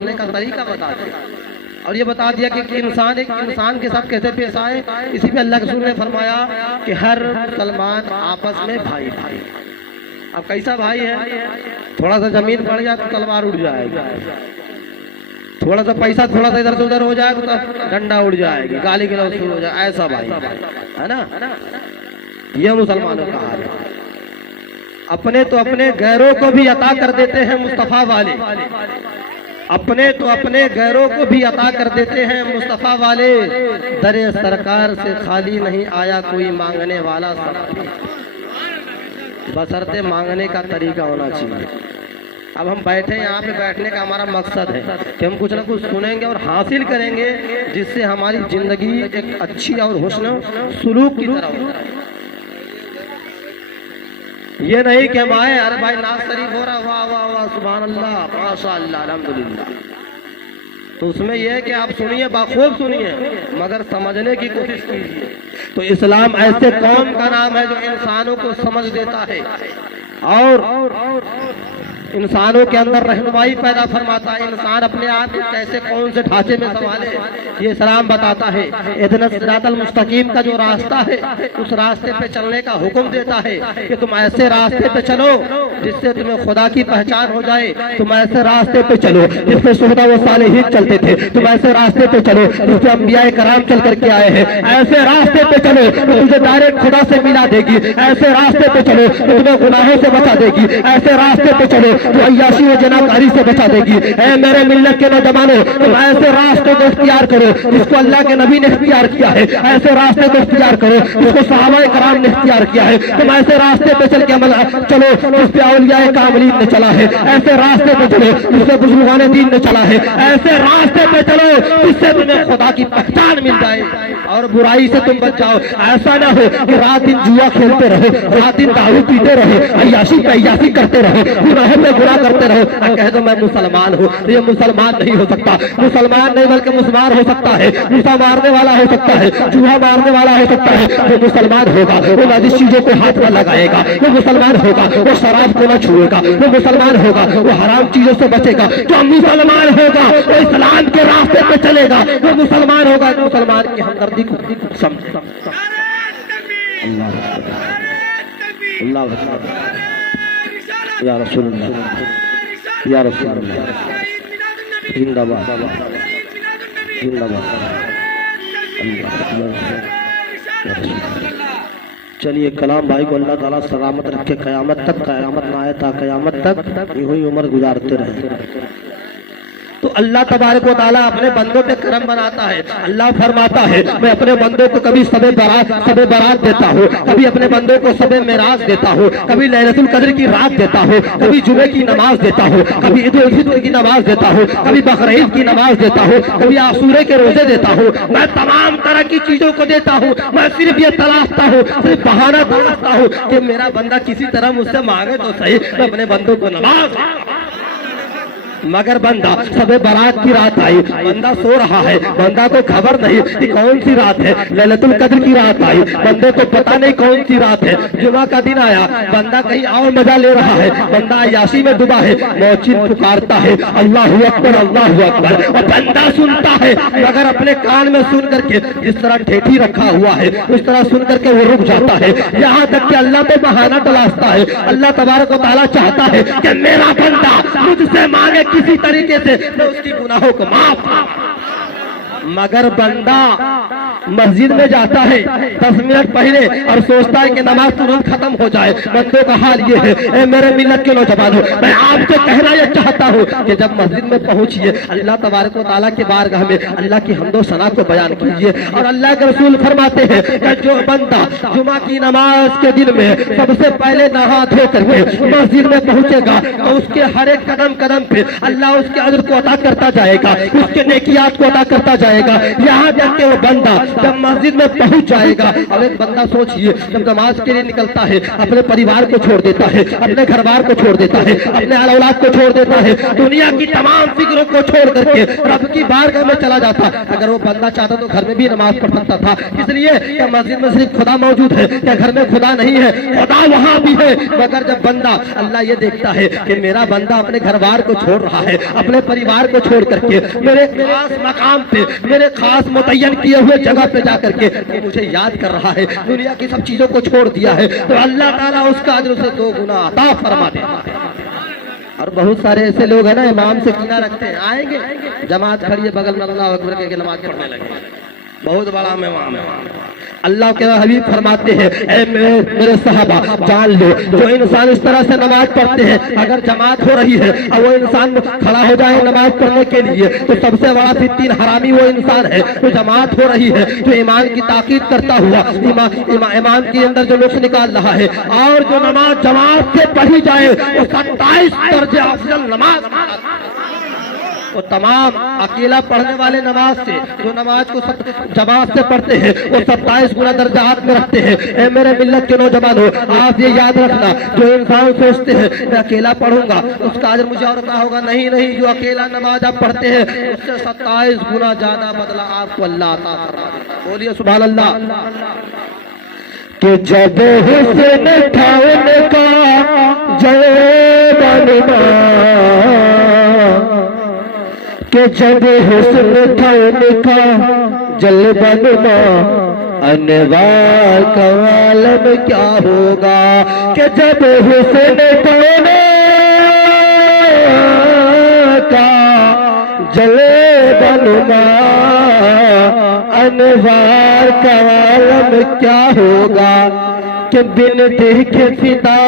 کرنے کا طریقہ بتا دیا اور یہ بتا دیا کہ انسان ایک انسان کے ساتھ کیسے پیش آئے. اسی پہ اللہ کے رسول نے فرمایا کہ ہر مسلمان آپس میں بھائی بھائی. اب کیسا بھائی ہے؟ تھوڑا سا زمین پڑ جائے تو تلوار اڑ جائے گی, تھوڑا سا پیسہ تھوڑا سا ادھر سے ادھر ہو جائے تو ڈنڈا اڑ جائے گی, گالی گلوچ شروع ہو جائے. ایسا بھائی ہے نا, یہ مسلمانوں کا حال ہے. اپنے تو اپنے غیروں کو بھی عطا کر دیتے ہیں مصطفیٰ والے, اپنے تو اپنے غیروں کو بھی عطا کر دیتے ہیں مصطفیٰ والے. در سرکار سے خالی نہیں آیا کوئی مانگنے والا سب, بشرطے مانگنے کا طریقہ ہونا چاہیے. اب ہم بیٹھے یہاں پہ, بیٹھنے کا ہمارا مقصد ہے کہ ہم کچھ نہ کچھ سنیں گے اور حاصل کریں گے جس سے ہماری زندگی ایک اچھی اور حسن سلوک کی طرح ہو. یہ نہیں کہ ہم آئے ارے بھائی ناز شریف ہو رہا, واہ واہ واہ سبحان اللہ ماشاء اللہ الحمدللہ, تو اس میں یہ ہے کہ آپ سنیے, باخوب سنیے, مگر سمجھنے کی کوشش کیجیے. تو اسلام ایسے قوم کا نام ہے جو انسانوں کو سمجھ دیتا ہے اور انسانوں کے اندر رہنمائی پیدا فرماتا ہے. انسان اپنے آپ کو کیسے کون سے ڈھانچے میں سنبھالے یہ اسلام بتاتا ہے. اہدنا الصراط المستقیم کا جو راستہ ہے اس راستے پہ چلنے کا حکم دیتا ہے کہ تم ایسے راستے پہ چلو جس سے تمہیں خدا کی پہچان ہو جائے. تم ایسے راستے پہ چلو جس پہ شہداء و صالحین چلتے تھے. تم ایسے راستے پہ چلو جس پہ انبیاء کرام چل کر کے آئے ہیں. ایسے راستے پہ چلو جو تجھے ڈائریکٹ خدا سے ملا دے گی. ایسے راستے پہ چلو جو تمہیں گناہوں سے بچا دے گی. ایسے راستے پہ چلو جو عیاشی و جناکاری سے بچا دے گی. اے میرے ملت کے نوجوانوں, تم ایسے راستے کو اختیار کرو جس کو اللہ کے نبی نے اختیار کیا ہے. ایسے راستے کو اختیار کرو جس کو صحابہ کرام نے اختیار کیا ہے. تم ایسے راستے پہ چل کے عمل چلو جس پہ اولیاء کاملین نے چلا ہے. ایسے راستے پہ چلو جس پہ بزرگان دین نے چلا ہے. ایسے راستے پہ چلو جس سے تمہیں خدا کی پہچان مل جائے اور برائی سے تم بچ جاؤ. ایسا نہ ہو کہ رات دن جوا کھیلتے رہو, رات دن دارو پیتے رہو, عیاشی پہ عیاشی کرتے رہو, گناہوں پہ گناہ کرتے رہو. کہہ دو میں مسلمان ہوں, یہ مسلمان نہیں ہو سکتا. مسلمان نہیں بلکہ مسمار ہو سکتا ہے, موسیٰ مارنے والا ہو سکتا ہے, چوہا مارنے والا ہو سکتا ہے. وہ مسلمان ہوگا, وہ نجس چیزوں کو ہاتھ میں لگائے گا. وہ مسلمان ہوگا, وہ شراب کو نہ چھوئے گا. وہ مسلمان ہوگا, وہ حرام چیزوں سے بچے گا. جو مسلمان ہوگا وہ اسلام کے راستے پہ چلے گا. وہ مسلمان ہوگا مسلمان کی ہمدردی کو سمجھے. اللہ یا رسول اللہ, یا رسول اللہ, زندہ باد زندہ باد. چلیے کلام بھائی کو اللہ تعالیٰ سلامت رکھے قیامت تک, قیامت نہ آئے تا قیامت تک یوں ہی عمر گزارتے رہے. تو اللہ تبارک و تعالیٰ اپنے بندوں پہ کرم بناتا ہے. اللہ فرماتا ہے میں اپنے بندوں کو کبھی شب برات دیتا ہوں, کبھی اپنے بندوں کو شب معراج دیتا ہوں, کبھی لیلۃ القدر کی رات دیتا ہوں, کبھی جمعے کی نماز دیتا ہوں, کبھی عید الفطر کی نماز دیتا ہوں, کبھی بقرعید کی نماز دیتا ہوں, کبھی عاشورے کے روزے دیتا ہوں. میں تمام طرح کی چیزوں کو دیتا ہوں. میں صرف یہ تلاشتا ہوں, صرف بہانہ تلاشتا ہوں کہ میرا بندہ کسی طرح مجھ سے مانگے تو صحیح, میں اپنے بندوں کو نماز. مگر بندہ شب برات کی رات آئی, بندہ سو رہا ہے, بندہ کو خبر نہیں کہ کون سی رات ہے. لیلۃ القدر کی رات آئی, بندے کو پتہ نہیں کون سی رات ہے. جمعہ کا دن آیا, بندہ کہیں اور مزہ لے رہا ہے, بندہ عیاشی میں ڈوبا ہے. موچن پکارتا ہے اللہ اکبر اللہ اکبر, اور بندہ سنتا ہے مگر اپنے کان میں سن کر کے جس طرح ٹھیٹھی رکھا ہوا ہے اس طرح سن کر کے وہ رک جاتا ہے. یہاں تک کہ اللہ پہ بہانہ تلاشتا ہے. اللہ تبارک و تعالیٰ چاہتا ہے کہ میرا بندہ مجھ سے مانگے کسی طریقے سے میں اس کی گناہوں کو معاف. مگر بندہ مسجد میں جاتا ہے 10 منٹ پہلے اور سوچتا ہے کہ نماز ترنت ختم ہو جائے. بندوں کا حال یہ ہے. اے میرے ملت کے نوجوانوں, میں آپ کو کہنا یہ چاہتا ہوں کہ جب مسجد میں پہنچیے اللہ تبارک و تعالیٰ کے بارگاہ میں اللہ کی حمد و ثنا کو بیان کیجیے. اور اللہ کے رسول فرماتے ہیں کہ جو بندہ جمعہ کی نماز کے دن میں سب سے پہلے نہا دھو کر کے مسجد میں پہنچے گا تو اس کے ہر ایک قدم قدم پہ اللہ اس کے اجر کو عطا کرتا جائے گا, اس کے نیکیات کو عطا کرتا جائے جائے گا یہاں تک کہ وہ بندہ جب مسجد میں پہنچ جائے گا. اب ایک بندہ سوچئے جب نماز کے لیے نکلتا ہے اپنے پریوار کو چھوڑ دیتا ہے, اپنے گھر بار کو چھوڑ دیتا ہے, اپنے اولاد کو چھوڑ دیتا ہے, دنیا کی تمام فکروں کو چھوڑ کر کے رب کی بارگاہ میں چلا جاتا. اگر وہ بندہ چاہتا تو گھر میں بھی نماز پڑھ سکتا تھا, اس لیے کہ مسجد میں صرف خدا موجود ہے, کہ گھر میں خدا نہیں ہے, خدا وہاں بھی ہے. مگر جب بندہ اللہ یہ دیکھتا ہے کہ میرا بندہ اپنے گھر بار کو چھوڑ رہا ہے, اپنے پریوار کو چھوڑ کر کے میرے خاص مقام پہ, میرے خاص متعین کیے ہوئے جگہ پہ جا کر کے مجھے یاد کر رہا ہے, دنیا کی سب چیزوں کو چھوڑ دیا ہے, تو اللہ تعالیٰ اس کا اجر اسے 2 گنا عطا فرما دیتا ہے. اور بہت سارے ایسے لوگ ہیں نا امام سے کینہ رکھتے ہیں, آئیں گے جماعت کھڑی ہے بغل میں اللہ اکبر کہہ کے نماز پڑھنے لگے, بہت بڑا امام ہے. اللہ کے حبیب فرماتے ہیں اے میرے صحابہ جان لو جو انسان اس طرح سے نماز پڑھتے ہیں اگر جماعت ہو رہی ہے اور وہ انسان کھڑا ہو جائے نماز پڑھنے کے لیے تو سب سے بڑا فتین حرامی وہ انسان ہے. تو جماعت ہو رہی ہے تو ایمان کی تاکید کرتا ہوا ایمان کے اندر جو نقص نکال رہا ہے, اور جو نماز جماعت سے پڑھی جائے وہ 27 درجے افضل نماز. وہ تمام اکیلا پڑھنے والے نماز سے جو نماز کو جماعت سے پڑھتے ہیں وہ 27 گنا درجات میں رکھتے ہیں. اے میرے ملت کے نوجوانوں آپ یہ یاد رکھنا, جو انسان سوچتے ہیں میں اکیلا پڑھوں گا اس کا اجر مجھے اور کیا ہوگا, نہیں, جو اکیلا نماز آپ پڑھتے ہیں اس سے 27 گنا زیادہ بدلہ آپ کو اللہ عطا فرما دیتا ہے. بولیے سبحان اللہ. کہ جب حسن ٹھانے کا جلوہ کہ جب حسن ٹھانے کا جلوہ نما انوار کا عالم کیا ہوگا. کہ جب حسن ٹھانے کا جلوہ نما انوار کا عالم کیا ہوگا. کہ بن دیکھے فدا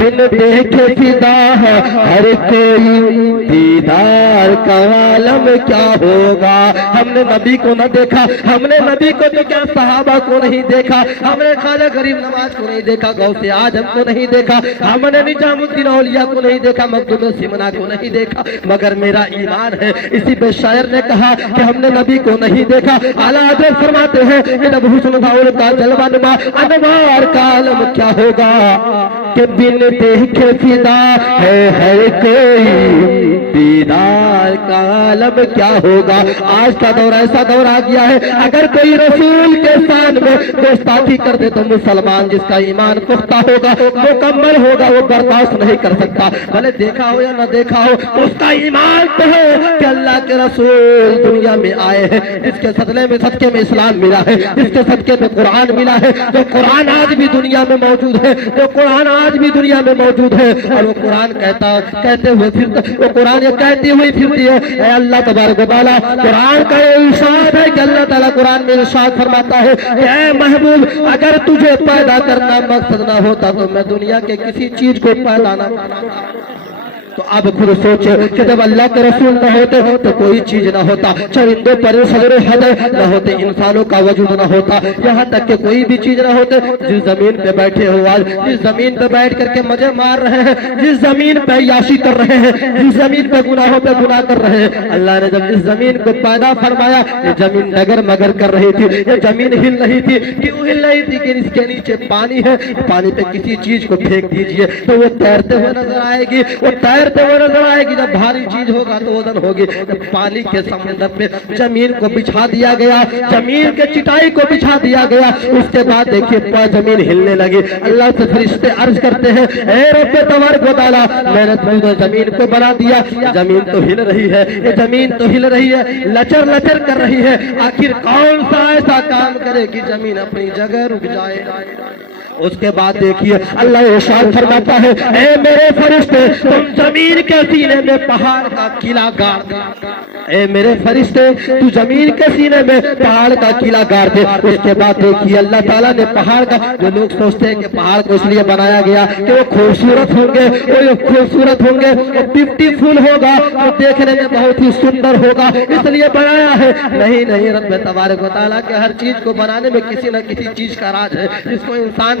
بن دیکھے فدا ہر کوئی دیدار کا عالم کیا ہوگا. ہم نے نبی کو نہ دیکھا, ہم نے نبی کو تو کیا صحابہ کو نہیں دیکھا, ہم نے خواجہ غریب نواز کو نہیں دیکھا, غوث اعظم کو نہیں دیکھا, ہم نے نظام الدین اولیاء کو نہیں دیکھا, مخدوم سمنا کو نہیں دیکھا, مگر میرا ایمان ہے. اسی بے شاعر نے کہا کہ ہم نے نبی کو نہیں دیکھا. اعلیٰ حضرت فرماتے ہیں کہ جب حسن داؤل کا جلوہ نما انوار کا عالم کیا ہوگا. کہ بن دیکھے فدا ہے ہر کوئی دیدار کا عالم کیا ہوگا. آج کا دور ایسا دور آ گیا ہے اگر کوئی رسول کے شان میں گستاخی کر دے تو مسلمان جس کا ایمان پختہ ہوگا مکمل ہوگا وہ برداشت نہیں کر سکتا. بھلے دیکھا ہو یا نہ دیکھا ہو اس کا ایمان تو ہے کہ اللہ کے رسول دنیا میں آئے ہیں, جس کے صدقے میں اسلام ملا ہے, جس کے صدقے میں قرآن ملا ہے, جو قرآن آج بھی دنیا میں موجود ہے, جو قرآن آج بھی دنیا میں موجود ہے. اور وہ قرآن کہتے ہوئے پھرتا, وہ قرآن یہ کہتی ہوئی پھرتی ہے. اے اللہ تبارک و تعالیٰ قرآن کا یہ ارشاد ہے کہ اللہ تعالیٰ قرآن میں ارشاد فرماتا ہے کہ اے محبوب اگر تجھے پیدا کرنا مقصد نہ ہوتا تو میں دنیا کے کسی چیز کو پیدا نہ کرتا. تو اب خود سوچے کہ جب اللہ کے رسول نہ ہوتے تو کوئی چیز نہ ہوتا, چرندوں پر صدر حد نہ ہوتے, انسانوں کا وجود نہ ہوتا, یہاں تک کہ کوئی بھی چیز نہ ہوتے. جس زمین پہ بیٹھے ہو آج, جس زمین پہ بیٹھ کر کے مزے مار رہے ہیں, جس زمین پہ عیاشی کر رہے ہیں, جس زمین پہ گناہوں پہ گناہ کر رہے ہیں, اللہ نے جب اس زمین کو پیدا فرمایا یہ زمین ڈگر مگر کر رہی تھی, یہ زمین ہل رہی تھی. کیوں ہل رہی تھی؟ کہ اس کے نیچے پانی ہے, پانی پہ کسی چیز کو پھینک دیجئے تو وہ تیرتے ہوئے نظر آئے گی, وہ تیرتے ہوئے نظر آئے گی. جب بھاری چیز ہوگا تو وزن ہوگی. جب پانی کے سمندر پہ زمین کو بچھا دیا گیا, زمین کے چٹائی کو بچھا دیا گیا, اس کے بعد دیکھیے زمین ہلنے لگی. اللہ سے فرشتے عرض کرتے ہیں اے رب تبارک و تعالیٰ میں نے تمہیں زمین کو بنا دیا, زمین تو ہل رہی ہے, یہ زمین تو ہل رہی ہے, لچر لچر کر رہی ہے, آخر کون سا ایسا کام کرے کہ زمین اپنی جگہ رک جائے. اس کے بعد دیکھیے اللہ ارشاد فرماتا ہے اے میرے فرشتے تم زمین کے سینے میں پہاڑ کا قلعہ گاڑ دے. اے میرے فرشتے تو زمین کے سینے میں پہاڑ کا قلعہ گاڑ دے. اس کے بعد دیکھیے اللہ تعالیٰ نے پہاڑ کا, جو لوگ سوچتے ہیں کہ پہاڑ کو اس لیے بنایا گیا کہ وہ خوبصورت ہوں گے, وہ خوبصورت ہوں گے, وہ بیوٹیفل ہوگا, وہ دیکھنے میں بہت ہی سندر ہوگا اس لیے بنایا ہے. نہیں, رب تبارک و تعالیٰ کے ہر چیز کو بنانے میں کسی نہ کسی چیز کا راز ہے جس کو انسان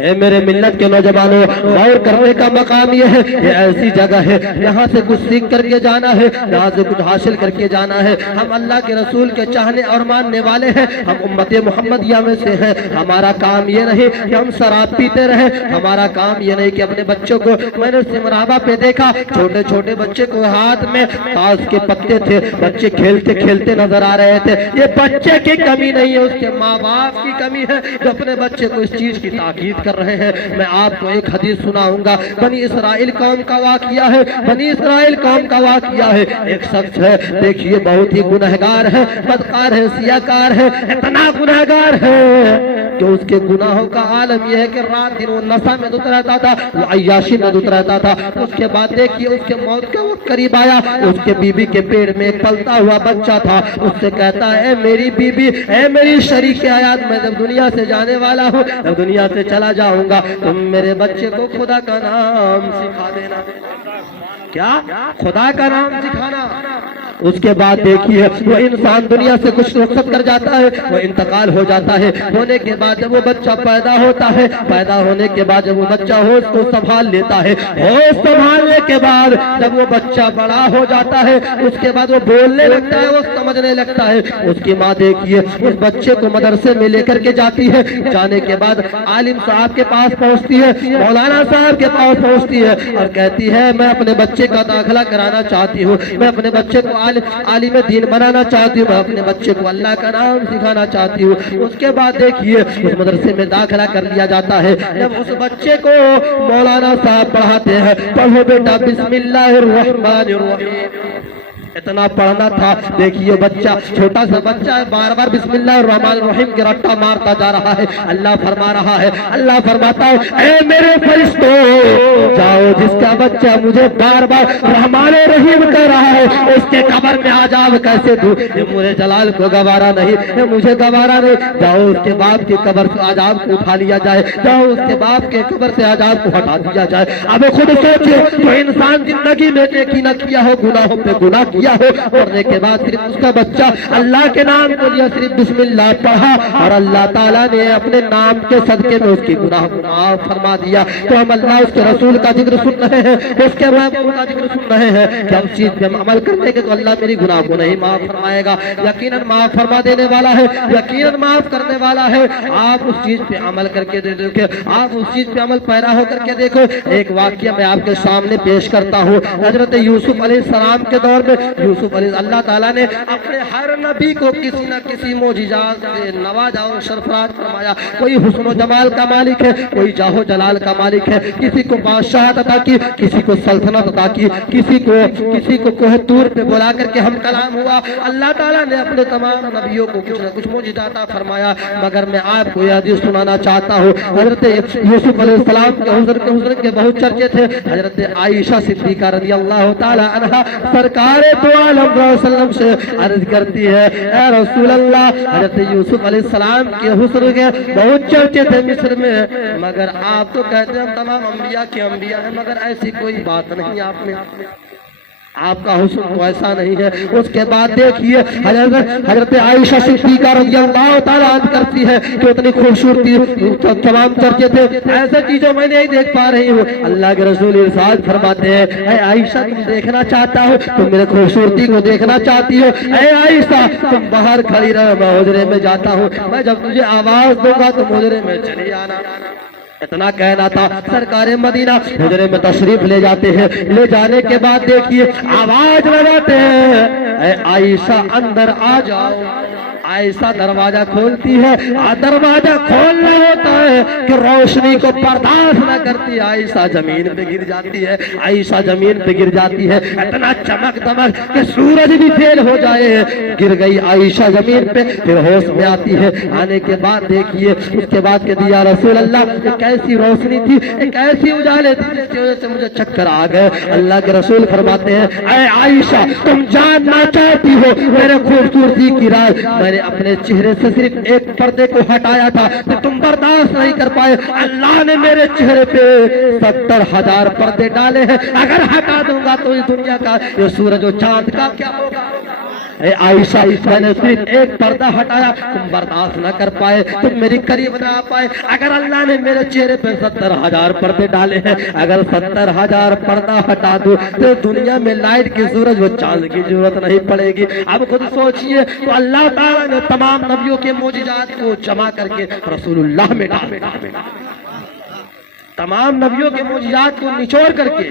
اے میرے ملت کے نوجوانوں، غور کرنے کا مقام یہ ہے، یہ ایسی جگہ ہے یہاں سے کچھ سیکھ کر کے جانا ہے، یہاں سے کچھ حاصل کر کے جانا ہے۔ ہم اللہ کے رسول کے چاہنے اور ماننے والے ہیں، ہم امت محمدیہ میں سے ہیں۔ ہمارا کام یہ نہیں کہ ہم شراب پیتے رہیں، ہمارا کام یہ نہیں کہ اپنے بچوں کو، میں نے سمرابہ پہ دیکھا چھوٹے چھوٹے بچے کو ہاتھ میں تاش کے پتے تھے، بچے کھیلتے کھیلتے نظر آ رہے تھے۔ یہ بچے کی کمی نہیں ہے، اس کے ماں باپ کی کمی ہے جو اپنے بچے کو اس چیز کی تاکید کر رہے ہیں۔ میں آپ کو ایک حدیث سناؤں گا، بنی اسرائیل قوم کا واقعہ ہے، بنی اسرائیل قوم کا واقعہ ہے۔ ایک شخص ہے، دیکھیے بہت ہی گنہگار ہے، بدکار ہے، سیاکار ہے، اتنا گنہگار ہے کہ اس کے گناہوں کا عالم یہ ہے کہ رات دن وہ نشہ میں دھت رہتا تھا، وہ عیاشی میں دھت رہتا تھا۔ اس کے بعد دیکھیے اس کے موت کا وقت قریب آیا، اس کے بیوی کے پیٹ میں ایک پلتا ہوا بچہ تھا۔ اس سے کہتا ہے، اے میری بیوی، اے میری شریک حیات، میں جب دنیا سے جانے والا ہوں، جب دنیا سے چلا جاؤں گا، تم میرے بچے کو خدا کا نام سکھا دینا۔ کیا؟ خدا کا نام سکھانا۔ اس کے بعد دیکھیے وہ انسان دنیا سے کچھ رخصت کر جاتا ہے، وہ انتقال ہو جاتا ہے۔ ہونے کے بعد جب وہ بچہ پیدا ہوتا ہے، پیدا ہونے کے بعد جب وہ بچہ ہوش کو سنبھال لیتا ہے، ہوش سنبھالنے کے بعد جب وہ بچہ بڑا ہو جاتا ہے، اس کے بعد وہ بولنے لگتا ہے، وہ سمجھنے لگتا ہے۔ اس کی ماں دیکھیے اس بچے کو مدرسے میں لے کر کے جاتی ہے، جانے کے بعد عالم صاحب کے پاس پہنچتی ہے، مولانا صاحب کے پاس پہنچتی ہے اور کہتی ہے، میں اپنے بچے کا داخلہ کرانا چاہتی ہوں، میں اپنے بچے کو عالم دین بنانا چاہتی ہوں، میں اپنے بچے کو اللہ کا نام سکھانا چاہتی ہوں۔ اس کے بعد دیکھیے اس مدرسے میں داخلہ کر لیا جاتا ہے۔ جب اس بچے کو مولانا صاحب پڑھاتے ہیں، پڑھو بیٹا بسم اللہ الرحمن الرحیم، اتنا پڑھنا تھا۔ دیکھیے بچہ، چھوٹا سا بچہ ہے، بار بار بسم اللہ الرحمن الرحیم کی رٹا مارتا جا رہا ہے۔ اللہ فرما رہا ہے، اللہ فرماتا ہے، اے میرے فرشتوں، جاؤ جس کا بچہ مجھے بار بار رحمان رحیم کہہ رہا ہے، اس کے قبر میں عذاب کیسے دوں؟ یہ مجھے جلال کو گوارا نہیں، یہ مجھے گوارا نہیں۔ جاؤ اس کے باپ کی قبر سے عذاب کو اٹھا لیا جائے، جاؤ اس کے باپ کے قبر سے عذاب کو ہٹا دیا جائے۔ اب خود سوچے، تو انسان زندگی میں نیکی نہ کیا ہو، گناہوں پہ گناہ کیا ہو، پڑھنے کے بعد صرف اس کا بچہ اللہ کے نام کو لیا، صرف بسم اللہ پڑھا اور اللہ تعالیٰ نے اپنے نام کے صدقے میں اس کی گناہ معاف فرما دیا۔ تو ہم اللہ اس کے رسول کا ذکر سن رہے ہیں، اس کے محبوب کا ذکر سن رہے ہیں کہ ہم چیز پہ عمل کرنے کے تو اللہ میری گناہ کو نہیں معاف فرمائے گا، یقیناً معاف فرما دینے والا ہے، یقیناً معاف کرنے والا ہے۔ آپ اس چیز پہ عمل کر کے دیکھیں، آپ اس چیز پہ عمل پیرا ہو کر کے دیکھو۔ ایک واقعہ میں آپ کے سامنے پیش کرتا ہوں۔ حضرت یوسف علیہ السلام کے دور میں یوسف علیہ اللہ تعالیٰ نے اپنے ہر نبی کو کسی نہ کسی معجزات سے نوازا اور سرفراز فرمایا۔ کوئی حسن و جمال کا مالک ہے، کوئی جاہ و جلال کا مالک ہے، کسی کو بادشاہت عطا کی، کسی کو سلطنت عطا کی، کسی کو کوہ طور پہ بلا کر کے ہم کلام ہوا۔ اللہ تعالیٰ نے اپنے تمام نبیوں کو کچھ نہ کچھ معجزات عطا فرمایا، مگر میں آپ کو یہ حدیث سنانا چاہتا ہوں۔ حضرت یوسف علیہ السلام کے حضور کے بہت چرچے تھے۔ حضرت عائشہ صدیقہ رضی اللہ تعالی عنہا سرکار تو عالم صلی اللہ علیہ وسلم سے عرض کرتی ہے، اے رسول اللہ، حضرت یوسف علیہ السلام کے حسن کے بہت چرچے تھے مصر میں، مگر آپ تو کہتے ہیں تمام انبیاء کے انبیاء ہیں، مگر ایسی کوئی بات نہیں آپ کا حسن تو ایسا نہیں ہے۔ اس کے بعد دیکھیے حضرت عائشہ صدیقہ رضی اللہ تعالیٰ عنہ کرتی ہے کہ اتنی خوبصورتی تمام چرچے تھے، ایسا چیزیں میں نہیں دیکھ پا رہی ہوں۔ اللہ کے رسول ارشاد فرماتے ہیں، اے عائشہ تم دیکھنا چاہتا ہو، تم میرے خوبصورتی کو دیکھنا چاہتی ہو، اے عائشہ تم باہر کھڑی رہو، میں حجرے میں جاتا ہوں، میں جب تجھے آواز دوں گا تم حجرے میں چلی آنا۔ اتنا کہنا تھا، سرکار مدینہ حجرے میں تشریف لے جاتے ہیں، لے جانے کے بعد دیکھیے آواز لگاتے ہیں، اے عائشہ اندر آ جاؤ۔ عائشہ دروازہ کھولتی ہے، دروازہ کھولنا ہوتا ہے کہ روشنی کو برداشت نہ کرتی، عائشہ زمین پہ گر جاتی ہے، عائشہ زمین پہ گر جاتی ہے، اتنا چمک دمک کہ سورج بھی فیل ہو جائے، گر گئی عائشہ زمین پہ، پھر ہوش میں آتی ہے۔ آنے کے بعد دیکھیے اس کے بعد کہ یا رسول اللہ، ایک ایسی روشنی تھی، ایک ایسی اجالے تھی جس کی وجہ سے مجھے چکر آ گئے۔ اللہ کے رسول فرماتے ہیں، اے عائشہ تم جاننا چاہتی ہو میرے خوبصورتی کی راز، میں نے اپنے چہرے سے صرف ایک پردے کو ہٹایا تھا کہ تم برداشت نہیں کر پائے، اللہ نے میرے چہرے پہ 70,000 پردے ڈالے ہیں، اگر ہٹا دوں گا تو اس دنیا کا یہ سورج و چاند کا کیا ہوگا؟ اے عائشہ میں نے صرف ایک پردہ ہٹایا، تم برداشت نہ کر پائے، تم میری قریب نہ آ پائے۔ اگر اللہ نے میرے چہرے پہ 70,000 پردے ڈالے ہیں، اگر 70,000 پردہ ہٹا دوں تو دنیا میں لائٹ کی سورج و چاند کی ضرورت نہیں پڑے گی۔ اب خود سوچئے، تو اللہ تعالیٰ نے تمام نبیوں کے معجزات کو جمع کر کے رسول اللہ میں ڈال دیا، تمام نبیوں کے معجزات کو نچوڑ کر کے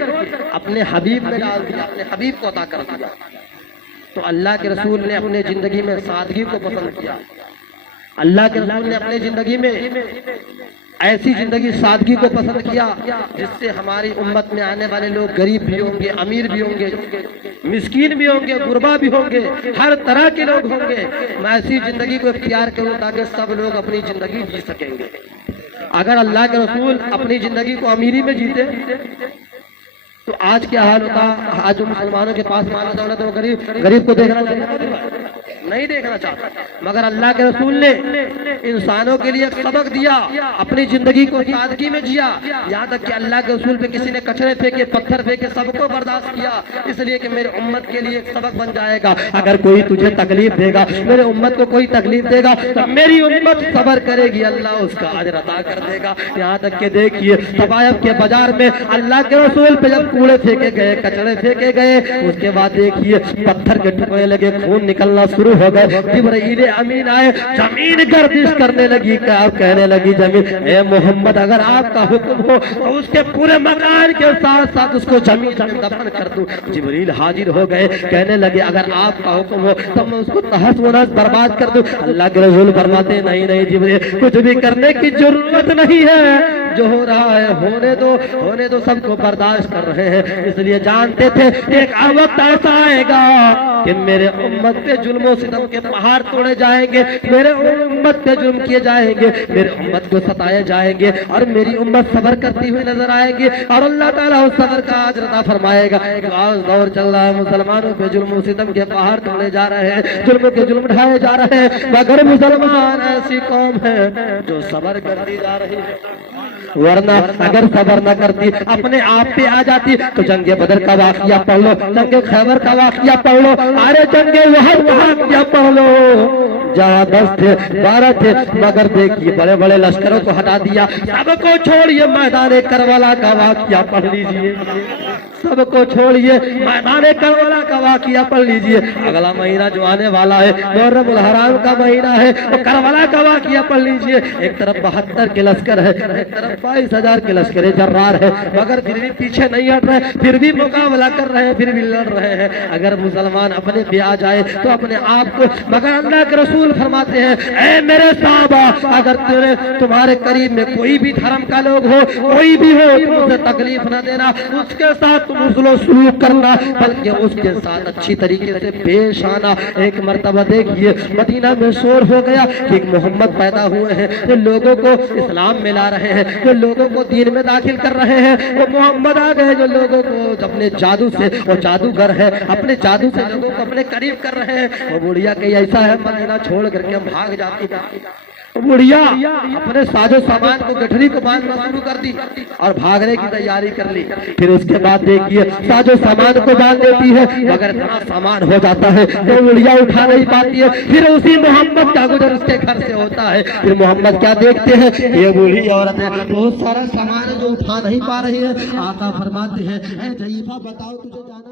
اپنے حبیب میں ڈال دیا، اپنے حبیب کو عطا کر دیا۔ تو اللہ کے رسول نے اپنے زندگی میں سادگی کو پسند کیا، اللہ کے رسول نے اپنے زندگی میں ایسی زندگی سادگی کو پسند کیا جس سے ہماری امت میں آنے والے لوگ غریب بھی ہوں گے، امیر بھی ہوں گے، مسکین بھی ہوں گے، غربا بھی ہوں گے، ہر طرح کے لوگ ہوں گے۔ میں ایسی زندگی کو اختیار کروں تاکہ سب لوگ اپنی زندگی جی سکیں گے۔ اگر اللہ کے رسول اپنی زندگی کو امیری میں جیتے تو آج کیا حال ہوتا؟ آج جو مسلمانوں کے پاس مال و دولت وہ غریب کو دیکھنا نہیں دیکھنا چاہتا، مگر اللہ کے رسول نے انسانوں کے لیے ایک سبق دیا، اپنی زندگی کو سادگی میں جیا، یہاں تک کہ اللہ کے رسول پہ کسی نے کچرے پھینکے، پتھر پھینکے، سب کو برداشت کیا، اس لیے کہ میرے امت کے لیے ایک سبق بن جائے گا۔ اگر کوئی تجھے تکلیف دے گا، میرے امت کو کوئی تکلیف دے گا تو میری امت صبر کرے گی، اللہ اس کا اجر عطا کر دے گا۔ یہاں تک کہ دیکھیے طائف کے بازار میں اللہ کے رسول پہ جب کوڑے پھینکے گئے، کچرے پھینکے گئے، اس کے بعد دیکھیے پتھر کے ٹکڑے لگے، خون نکلنا شروع ہو گئے۔ جبرائیل امین آئے، زمین گردش کرنے لگی، کہنے لگی زمین، اے محمد اگر آپ کا حکم ہو تو اس کے پورے مکان کے ساتھ ساتھ اس کو زمین دفن کر دوں۔ جبرائیل حاضر ہو گئے، کہنے لگے اگر آپ کا حکم ہو تو میں اس کو تہس و نحس برباد کر دوں۔ اللہ کے رسول فرماتے نہیں نہیں جبرائیل، کچھ بھی کرنے کی ضرورت نہیں ہے، جو ہو رہا ہے ہونے دو، سب کو برداشت کر رہے ہیں۔ اس لیے جانتے تھے ایک وقت ایسا آئے گا کہ میرے امت پہ ظلم و ستم کے پہاڑ توڑے جائیں گے، میرے امت پہ ظلم کیے جائیں گے، میرے امت کو ستائے جائیں گے، اور میری امت صبر کرتی ہوئی نظر آئے گی، اور اللہ تعالیٰ اس صبر کا اجر عطا فرمائے گا۔ آج دور چل رہا ہے، مسلمانوں پہ ظلم و ستم کے پہاڑ توڑے جا رہے ہیں، ظلم کے ظلم ڈھائے جا رہے ہیں، مگر مسلمان ایسی قوم ہے جو صبر کرتی جا رہی ہے، ورنہ اگر صبر نہ کرتی، اپنے آپ پہ آ جاتی تو جنگ بدر کا واقعہ پڑھ لو، جنگ خیبر کا واقعہ پڑھ لو، ارے جنگ وحد کا واقعہ پڑھ لو، جہاں 10 تھے 12 تھے، مگر دیکھیے بڑے بڑے لشکروں کو ہٹا دیا، سب کو چھوڑیے میدان کربلا کا واقعہ پڑھ لیجئے، سب کو چھوڑیے میدان کربلا کا واقعہ پڑھ لیجئے۔ اگلا مہینہ جو آنے والا ہے محرم الحرام کا مہینہ ہے، وہ کربلا کا واقعہ پڑھ لیجئے۔ ایک طرف 72 کے لشکر ہے، ایک طرف 22,000 کے لشکر جرار ہے، مگر پھر بھی پیچھے نہیں ہٹ رہے، پھر بھی مقابلہ کر رہے ہیں، پھر بھی لڑ رہے ہیں۔ اگر مسلمان اپنے پہ آ جائے تو اپنے آپ کو، مگر اللہ کے رسول فرماتے ہیں اے میرے صحابہ، اگر تمہارے قریب میں کوئی بھی دھرم کا لوگ ہو، کوئی بھی ہو، تم اسے تکلیف نہ دینا، اس کے ساتھ تم اسلو سلوک کرنا، بلکہ اس کے ساتھ اچھی طریقے سے پیش آنا۔ ایک مرتبہ دیکھیے مدینہ میں شور ہو گیا کہ ایک محمد پیدا ہوئے ہیں جو لوگوں کو اسلام میں لا رہے ہیں، جو لوگوں کو دین میں داخل کر رہے ہیں، وہ محمد آ گئے جو لوگوں کو اپنے جادو سے، وہ جادوگر ہے، اپنے جادو سے لوگوں کو اپنے قریب کر رہے ہیں۔ وہ بڑھیا کہ ایسا ہے مدینہ چھوڑ کر کے ہم بھاگ جاتی، بڑھیا اپنے ساز و سامان کو گٹھری کو باندھنا شروع کر دی اور بھاگنے کی تیاری کر لی۔ پھر اس کے بعد دیکھیے ساز و سامان کو باندھ دیتی ہے، مگر اتنا سامان ہو جاتا ہے تو بڑھیا اٹھا نہیں پاتی ہے۔ پھر اسی محمد کا گزر اس کے گھر سے ہوتا ہے، پھر محمد کیا دیکھتے ہیں، یہ بوڑھی عورت ہے، بہت سارا سامان جو اٹھا نہیں پا رہی ہے۔ آقا فرماتے ہیں اے ضعیفہ بتاؤ تجھے جانا